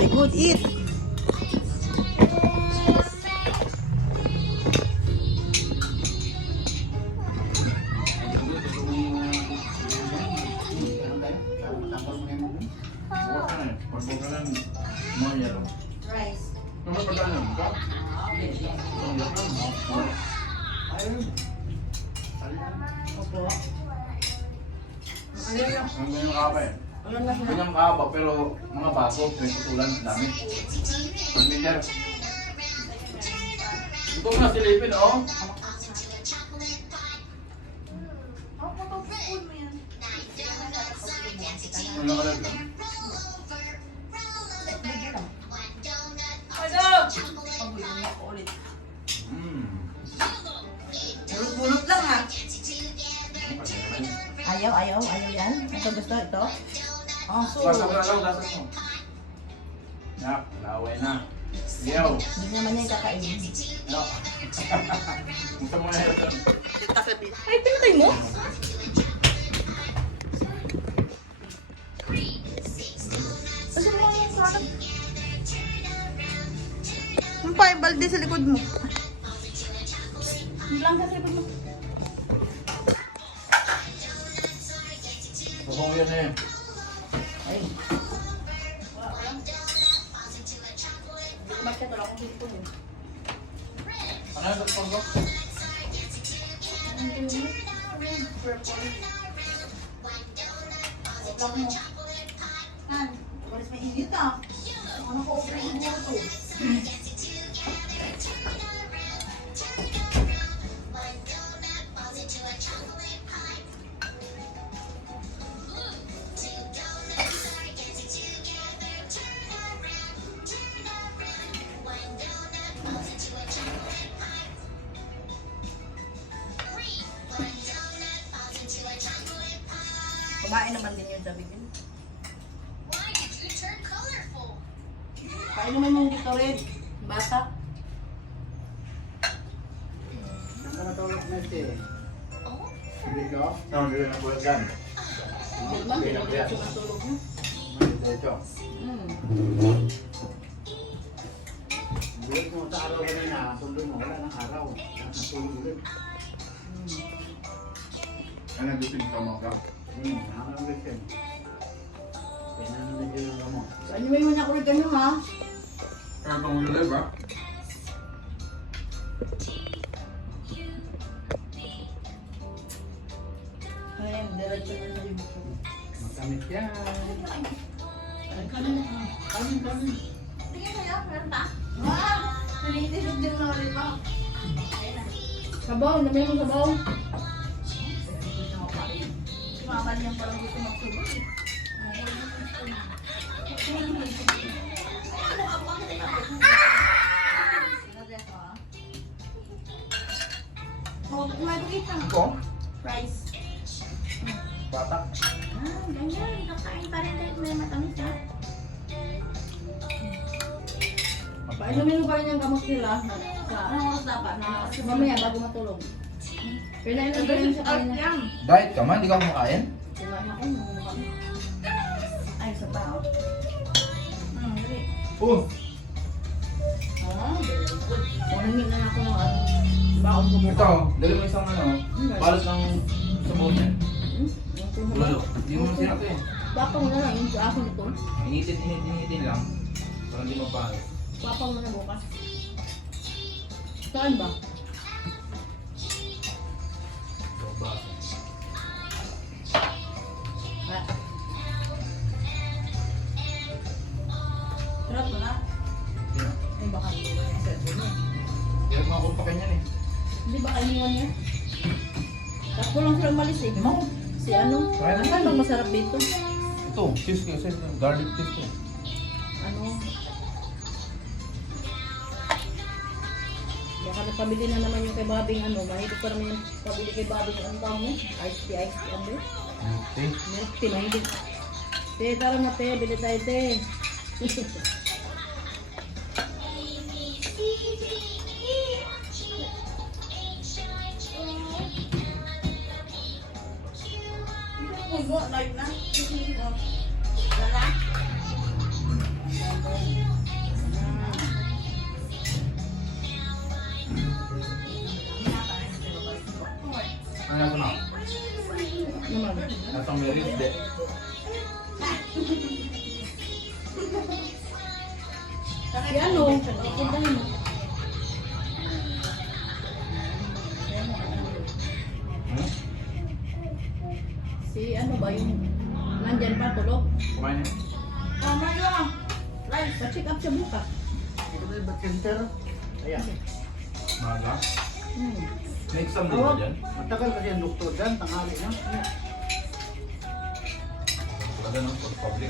Very good. Eat. Rice. Opo. Kanyang kahaba pero mga baso, may putulan, dami. Pag-meter. Ito mo na silipin, oh. Ano ka lang? Bulot lang ha. Ayaw yan. Ito gusto, ito. Oh, so. Lasas na lang, lasas mo. Yak, laway na. Yaw. Hindi naman niya kakainin. Ano? Gusto mo na ito. Ay, pinatay mo? Kasi mo yung sarap. Ang pa, yung balde sa likod mo. Ang lang sa likod mo. Bukong yan eh. Ay. Bakit wala akong dito eh. Ano yung tatpong ko? Ang dito mo? Purple. Huwag mo. Han, walis may init ah. Ano ko okay yung buho to? Kumain naman din yung sabi din. Kain naman yung dito rin. Bata. Nakatulog na siya eh. Hindi ko? Ano, hindi na bulat gan. Hindi man, hindi na sumatulog mo. Dito. Bulit mo sa araw kanina, tulog mo, wala ng araw. Natulog ulit. Ano dito yung kamang ka? Nakakang ulit yan. Kaya nanonood yun ang mo. So, anyway mo na ulit ano ha? Ano itong ulay ba? Ayan, diretso na na yung Makamit yan. kanin. Kanin. Tingin sa'yo, meron pa? Wow! Nanitisog din na ulit pa. Sabaw, namin mo sabaw. Sumabal niya parang gusto magsubok eh. Oh, mag-eat lang. Ito? Rice. Bata. Ganyan. Kakain pa rin kahit may matamis ha. Painumin mo pa rin yung gamot nila. Anong oras dapat? Mamaya bago matulog. Pinainom ko rin sa kanina. Diet ka man, hindi ka kumakain? Kumain ako, namuno kami. Ay, sa tao. Dali. Oh! Unangin na ako ng ano. Baon ko mukha. Ito, dali mo isang ano, balat ng sabaw niyan. Lalo, hindi mo masirap eh. Papa mo na lang yung aso nito. Initin lang. Para hindi mapahal. Papa mo na bukas. Saan ba? Sarap mo na. Ay baka hindi mo yung cellphone niya. Kaya mga kumpakan yan eh. Hindi ba kainiwan niya? Tapos lang silang malis eh. Si ano? Kaya na. Ano bang masarap dito? Ito, cheese kasi, garlic cheese to. Ano? Baka napamili na naman yung kay Babing ano. Mahilig pa naman yung pabili kay Babing ano tawag mo? Iced tea, ano? Okay. Milk tea, mahilig. Te, tara na te, bili tayo te. Live na. Wala. Naman. Nasa Meris de. Si ano? Puntahin mo. Hmm? Si ano ba yung nandyan pa tulog? Kumain niya? Tama yun. Right, pa-check up siya bukas. Ito ba yung bath center? Ayan. Maga. Hmm. May exam din ba dyan? Matagal kasi ang doktor dyan, tanghali na. Kada ng public.